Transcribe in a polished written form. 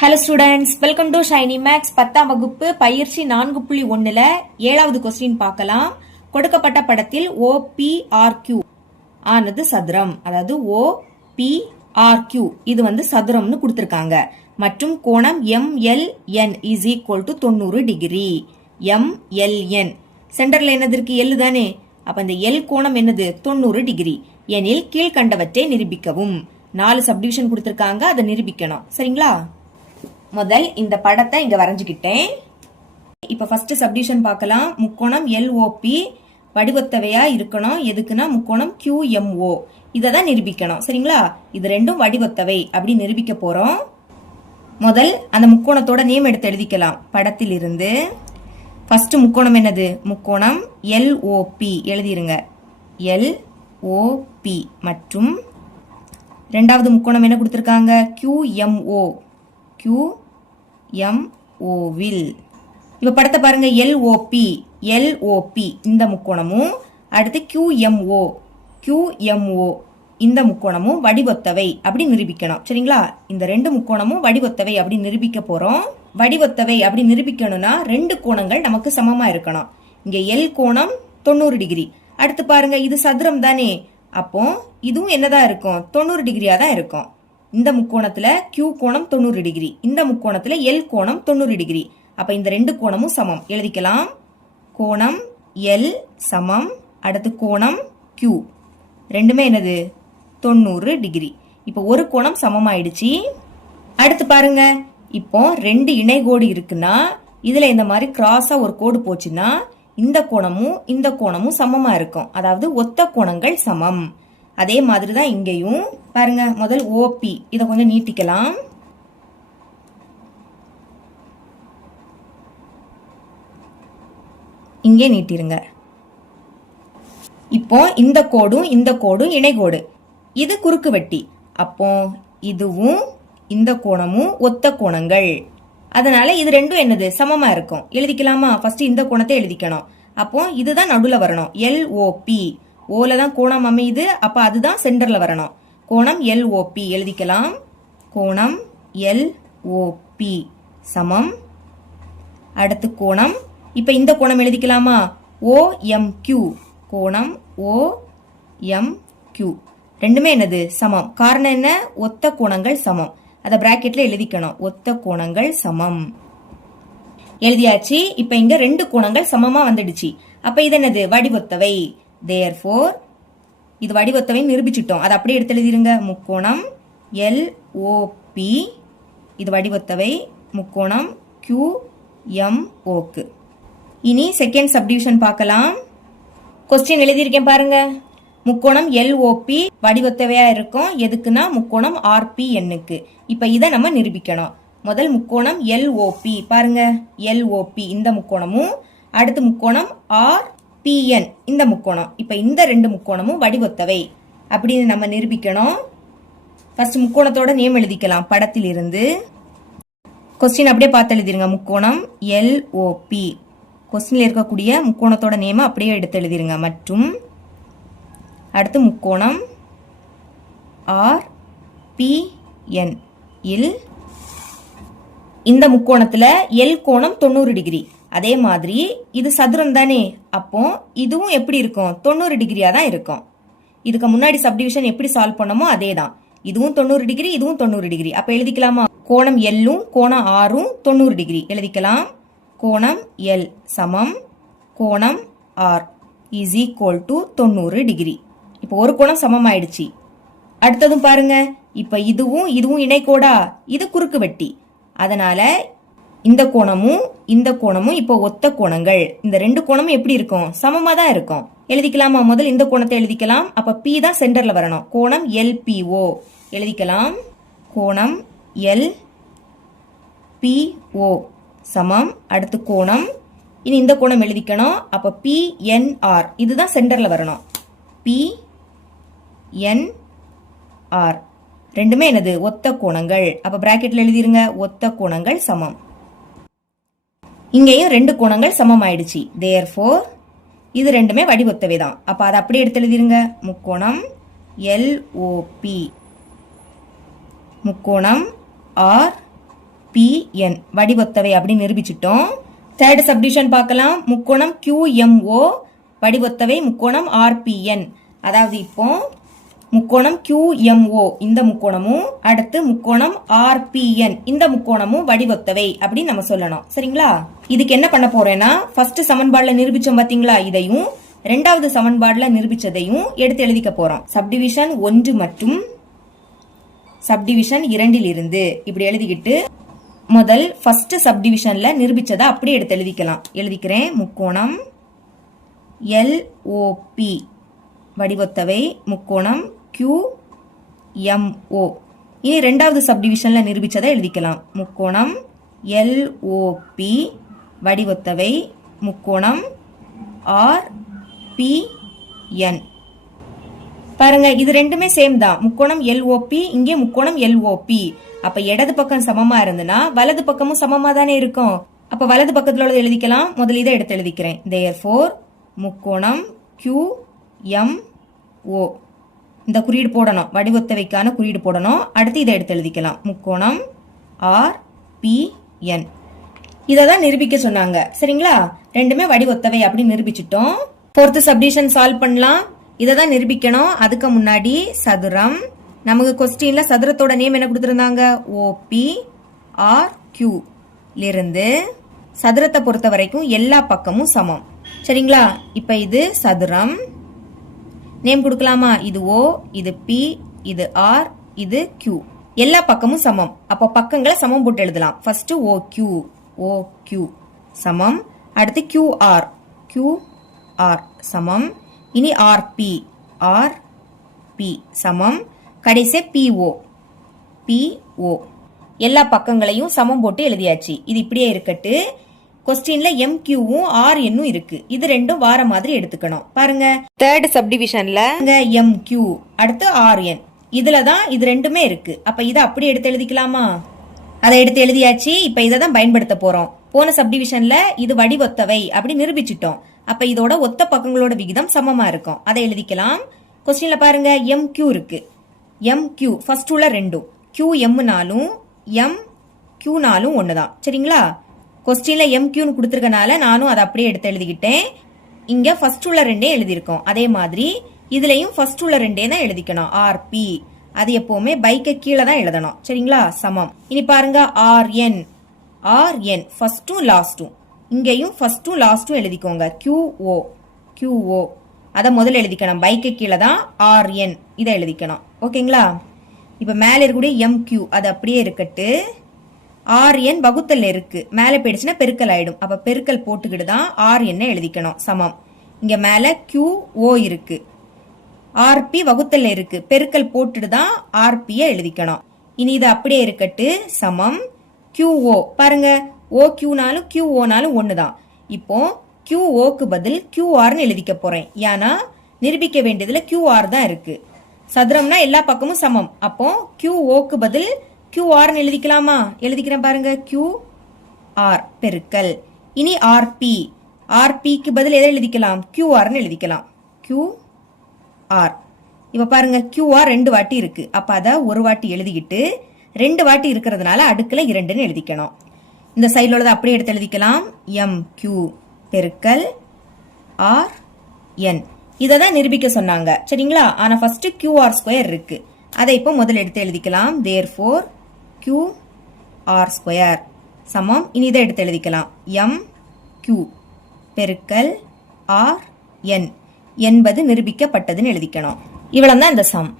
Hello students, welcome to Shiny Max 10ஆம் வகுப்பு பயிற்சி 4.1ல 7வது கொஸ்டின் பார்க்கலாம். கொடுக்கப்பட்ட படத்தில் OPRQ ஆனது சதுரம், அதாவது OPRQ இது சதுரம்னு கொடுத்திருக்காங்க. மற்றும் கோணம் MLN is equal to 90 degree. MLN சென்டர்ல என்னது இருக்கு? L தானே. அப்ப இந்த L கோணம் என்னது? 90 டிகிரி. எனில் கீழ்கண்டவற்றை நிரூபிக்கவும். 4 சப்டிவிஷன் கொடுத்திருக்காங்க, அதை நிரூபிக்கணும். சரிங்களா? முதல் இந்த படத்தை இங்க வரைஞ்சுக்கிட்டேன். இப்ப ஃபர்ஸ்ட் சப்டிவிஷன் பார்க்கலாம். முக்கோணம் LOP வடிவத்தவையா இருக்கணும். எதுக்குன்னா முக்கோணம் QMO இததான் நிரூபிக்கணும். சரிங்களா? இது ரெண்டும் வடிவத்தவை அப்படி நிரூபிக்க போறோம். முதல் அந்த முக்கோணத்தோட நேம் எடுத்து எழுதிக்கலாம். படத்தில் இருந்து ஃபர்ஸ்ட் முக்கோணம் என்னது? முக்கோணம் LOP எழுதிருங்க. LOP மற்றும் ரெண்டாவது முக்கோணம் என்ன கொடுத்திருக்காங்க? QMO will. இப்ப படத்தை பாருங்க. LOP இந்த முக்கோணமும் அடுத்து QMO இந்த முக்கோணமும் வடிவத்தவை அப்படி நிரூபிக்கணும். சரிங்களா? இந்த ரெண்டு முக்கோணமும் வடிவத்தவை அப்படி நிரூபிக்க போறோம். வடிவத்தவை அப்படி நிரூபிக்கணும்னா ரெண்டு கோணங்கள் நமக்கு சமமா இருக்கணும். இங்க L கோணம் 90 டிகிரி. அடுத்து பாருங்க, இது சதுரம் தானே. அப்போ இதுவும் என்னதான் இருக்கும்? 90 டிகிரியா தான் இருக்கும். இந்த முக்கோணத்துல Q கோணம் 90 டிகிரி, இந்த முக்கோணத்துல L கோணம் 90 டிகிரி. அப்ப இந்த ரெண்டு கோணமும் சமம். எழுதிக்கலாம். கோணம் L சமம் அடுத்து கோணம் Q ரெண்டுமே என்னது? 90 டிகிரி. இப்போ ஒரு கோணம் சமமாயிடுச்சு. அடுத்து பாருங்க, இப்போ ரெண்டு இணைகோடு இருக்குன்னா இதுல இந்த மாதிரி கிராஸா ஒரு கோடு போச்சுன்னா இந்த கோணமும் சமமா இருக்கும். அதாவது ஒத்த கோணங்கள் சமம். அதே மாதிரி தான் இங்கேயும் பாருங்க. முதல் OP இதை கொஞ்சம் நீட்டிக்கலாம். இங்கே நீட்டிருங்க. இப்போ இந்த கோடும் இணைகோடு, இது குறுக்கு வெட்டி. அப்போ இதுவும் இந்த கோணமும் ஒத்த கோணங்கள். அதனால இது ரெண்டும் என்னது? சமமா இருக்கும். எழுதிக்கலாமா? ஃபர்ஸ்ட் இந்த கோணத்தை எழுதிக்கணும். அப்போ இதுதான் நடுவுல வரணும். LOP ஓல தான் கோணம் அமையுது. அப்ப அதுதான் சென்டர்ல வரணும். கோணம் LOP எழுதிக்கலாம். கோணம் LOP சமம் அடுத்து கோணம். இப்ப இந்த கோணம் எழுதிக்கலாமா? OMQ கோணம் OMQ ரெண்டுமே என்னது? சமம். காரணம் என்ன? ஒத்த கோணங்கள் சமம். அத பிராக்கெட்ல எழுதிக்கணும். ஒத்த கோணங்கள் சமம். எழுதியாச்சு. இப்ப இங்க ரெண்டு கோணங்கள் சமமா வந்துடுச்சு. அப்ப இது என்னது? வடிவத்தவை. Therefore இது வடிவத்தவை நிரூபிச்சிட்டோம். அதை அப்படியே எடுத்து எழுதிருங்க. முக்கோணம் LOP இது வடிவத்தவை. முக்கோணம் QMOக்கு. இனி செகண்ட் சப்டிவிஷன் பார்க்கலாம். கொஸ்டின் எழுதியிருக்கேன் பாருங்க. முக்கோணம் LOP வடிவத்தவையா இருக்கும். எதுக்குன்னா முக்கோணம் RPNக்கு. இப்ப இதை நம்ம நிரூபிக்கணும். முதல் முக்கோணம் LOP பாருங்க. LOP இந்த முக்கோணமும் அடுத்து முக்கோணம் RPN இந்த முக்கோணம். இப்ப இந்த ரெண்டு முக்கோணமும் வடிவத்தவை அப்படின்னு நம்ம நிரூபிக்கணும். ஃபர்ஸ்ட் முக்கோணத்தோட நேம் எழுதிக்கலாம். படத்தில் இருந்து கொஸ்டின் அப்படியே பார்த்து எழுதிருங்க. முக்கோணம் LOP கொஸ்டின்ல இருக்கக்கூடிய முக்கோணத்தோட நேம் அப்படியே எடுத்து எழுதிருங்க. மற்றும் அடுத்து முக்கோணம் RPN இல் இந்த முக்கோணத்துல L கோணம் 90 டிகிரி. அதே மாதிரி இது சதுரம் தானே. அப்போ இதுவும் எப்படி இருக்கும்? 90 டிகிரியா தான் இருக்கும். இதுக்கு முன்னாடி சப்டிவிஷன் எப்படி சால்வ் பண்ணமோ அதே தான். இதுவும் 90 டிகிரி, இதுவும் 90 டிகிரி. அப்ப எழுதிக்கலாமா? கோணம் Lலும் கோணம் Rரும் 90 டிகிரி எழுதிக்கலாம். கோணம் L சமம் கோணம் R is equal to 90 degree. இப்போ ஒரு கோணம் சமம் ஆயிடுச்சு. அடுத்ததும் பாருங்க. இப்ப இதுவும் இணைக்கோடா, இது குறுக்கு வெட்டி. அதனால இந்த கோணமும் இப்போ ஒத்த கோணங்கள். இந்த ரெண்டு கோணமும் எப்படி இருக்கும்? சமமா தான் இருக்கும். எழுதிக்கலாமா? முதல் இந்த கோணத்தை எழுதிக்கலாம். அப்ப P தான் சென்டர்ல வரணும். கோணம் LPO எழுதிக்கலாம். கோணம் LPO சமம் அடுத்து கோணம். இனி இந்த கோணம் எழுதிக்கணும். அப்ப PNR இதுதான் சென்டர்ல வரணும். PNR ரெண்டுமே என்னது? ஒத்த கோணங்கள். அப்ப பிராக்கெட்ல எழுதிருங்க. ஒத்த கோணங்கள் சமம். இங்கேயும் ரெண்டு கோணங்கள் சமம் ஆயிடுச்சு. Therefore இது ரெண்டுமே வடிவத்தவை தான். அப்ப அதை அப்படியே எடுத்து எழுதிருங்க. முக்கோணம் LOP முக்கோணம் RPN வடிவொத்தவை அப்படின்னு நிரூபிச்சிட்டோம். தேர்ட் சப்டிவிஷன் பார்க்கலாம். முக்கோணம் QMO வடிவொத்தவை முக்கோணம் RPN. அதாவது இப்போ முக்கோணம் QMO இந்த முக்கோணமும் அடுத்து முக்கோணம் RPN இந்த முக்கோணமும் வடிவொத்தவை அப்படின்னு நம்ம சொல்லணும். சரிங்களா? இதுக்கு என்ன பண்ண போறேன்னா ஃபர்ஸ்ட் சமன்பாடுல நிரூபிச்சோம் பாத்தீங்களா, இதையும் இரண்டாவது சமன்பாடுல நிரூபிச்சதையும் எடுத்து எழுதிக்க போறோம். சப்டிவிஷன் 1 மற்றும் சப்டிவிஷன் 2 இருந்து இப்படி எழுதிக்கிட்டு முதல் ஃபர்ஸ்ட் சப்டிவிஷன்ல நிரூபிச்சதை அப்படியே எடுத்து எழுதிக்கலாம். எழுதிக்கிறேன். முக்கோணம் LOP வடிவொத்தவை முக்கோணம் QMO. இனி இரண்டாவது சப்டிவிஷன்ல நிரூபிச்சதை எழுதிக்கலாம். முக்கோணம் LOP வடிவொத்தவை முக்கோணம் RPN. பாருங்க, இது ரெண்டுமே சேம் தான். முக்கோணம் LOP, இங்கே முக்கோணம் LOP. அப்ப இடது பக்கம் சமமா இருந்ததுன்னா வலது பக்கமும் சமமா தானே இருக்கும். அப்ப வலது பக்கத்துல உள்ளது எழுதிக்கலாம். முதல்ல இதை எடுத்து எழுதிக்கிறேன். therefore முக்கோணம் QMO இந்த குறியீடு போடணும், வடிவொத்தவைக்கான குறியீடு போடணும். அடுத்து இதை எடுத்து எழுதிக்கலாம். முக்கோணம் RPN. இததான் நிரூபிக்க சொன்னாங்க. சரிங்களா? ரெண்டுமே வடிவொத்தவை அப்படி நிரூபிச்சிட்டோம். ஃபோர்த் சப்டிவிஷன் சால்வ் பண்ணலாம். இததான் நிரூபிக்கணும். அதுக்கு முன்னாடி சதுரம், நமக்கு கொஸ்டின்ல சதுரத்தோட நேம் என்ன கொடுத்திருந்தாங்க? OPRQ இருந்து சதுரத்தை பொறுத்த வரைக்கும் எல்லா பக்கமும் சமம். சரிங்களா? இப்ப இது சதுரம், நேம் கொடுக்கலாமா? இது O, இது P, இது R, இது Q. எல்லா பக்கமும் சமம். அப்ப பக்கங்களை சமம் போட்டு எழுதலாம். ஃபர்ஸ்ட் OQ சமம், அடுத்து QR சமம், இனி RP சமம், கடைசி PO. எல்லா பக்கங்களையும் சமம் போட்டு எழுதியாச்சு. இது இப்படியே இருக்கட்டு. கொஸ்டின்ல MQவும் RNும் இருக்கு. இது ரெண்டும் வார மாதிரி எடுத்துக்கணும். பாருங்க, தேர்ட் சப்டிவிஷன்ல MQ அடுத்து RN இதுலதான் இது ரெண்டுமே இருக்கு. அப்ப இதை அப்படி எடுத்து எழுதிக்கலாமா? அதை எடுத்து எழுதியாச்சு. இப்ப இதை தான் பயன்படுத்த போறோம். போன சப்டிவிஷன்ல இது வடிவொத்தவை அப்படி நிரூபிச்சிட்டோம். அப்ப இதோட ஒத்த பக்கங்களோட விகிதம் சமமா இருக்கும். அதை எழுதிக்கலாம். கொஸ்டின்ல பாருங்க, MQ இருக்கு. MQ ஃபர்ஸ்ட் உள்ள ரெண்டும் QMனாலும் MQனாலும் ஒண்ணுதான். சரிங்களா? கொஸ்டின்ல MQன்னு கொடுத்துருக்கனால நானும் அதை அப்படியே எடுத்து எழுதிக்கிட்டேன். இங்க ஃபர்ஸ்ட் உள்ள ரெண்டே எழுதியிருக்கோம். அதே மாதிரி இதுலயும் ஃபர்ஸ்ட் உள்ள ரெண்டே தான் எழுதிக்கணும். RP அது எப்பவுமே பைக்கு கீழே தான் எழுதணும். சரிங்களா? சமம். இனி பாருங்க RN ஃபர்ஸ்டும் லாஸ்டும், இங்கேயும் ஃபர்ஸ்டும் லாஸ்டும் எழுதிக்கோங்க. QO அதை முதல்ல எழுதிக்கணும். பைக்கு கீழே தான் RN இதை எழுதிக்கணும். ஓகேங்களா? இப்ப மேல இருக்கக்கூடிய MQ அது அப்படியே இருக்கட்டு. RN வகுத்தல் இருக்கு, மேல போயிடுச்சுன்னா பெருக்கல் ஆயிடும். அப்ப பெருக்கல் போட்டுக்கிட்டு தான் RN எழுதிக்கணும். சமம். இங்க மேல QO இருக்கு, RP வகுத்தல் இருக்கு, பெருக்கல் போட்டுட்டு தான் RP எழுதிக்கணும். இனி இது அப்படியே இருக்கட்டு. சமம் QO. பாருங்க, OQனாலும் QOனாலும் ஒண்ணுதான். இப்போ QOக்கு பதில் QRன்னு எழுதிக்க போறேன். ஏன்னா நிரூபிக்க வேண்டியதுல QR தான் இருக்கு. சதுரம்னா எல்லா பக்கமும் சமம். அப்போ QOக்கு பதில் QRன்னு எழுதிக்கலாமா? எழுதிக்கிறேன். பாருங்க, QR பெருக்கல். இனி RPக்கு பதில் எதை எழுதிக்கலாம்? QRன்னு எழுதிக்கலாம். QR. இப்ப பாருங்க, QR 2 வாட்டி இருக்கு. அப்ப அத ஒரு வாட்டி எழுதிக்கிட்டு 2 வாட்டி இருக்கிறதுனால அடுக்குல 2ன்னு எழுதிக்கணும். இந்த சைடுல உள்ளதை அப்படியே எடுத்து எழுதிக்கலாம். MQ பெருக்கல் RN. இததான் நிரூபிக்க சொன்னாங்க. சரிங்களா? ஆனா ஃபர்ஸ்ட் QR² இருக்கு. அதை இப்போ முதல்ல எடுத்து எழுதிக்கலாம். therefore QR² சமம். இனி இதை எடுத்து எழுதிக்கலாம். MQ பெருக்கல் RN என்பது நிரூபிக்கப்பட்டதுன்னு எழுதிக்கணும். இவ்வளவுதான் இந்த சம்.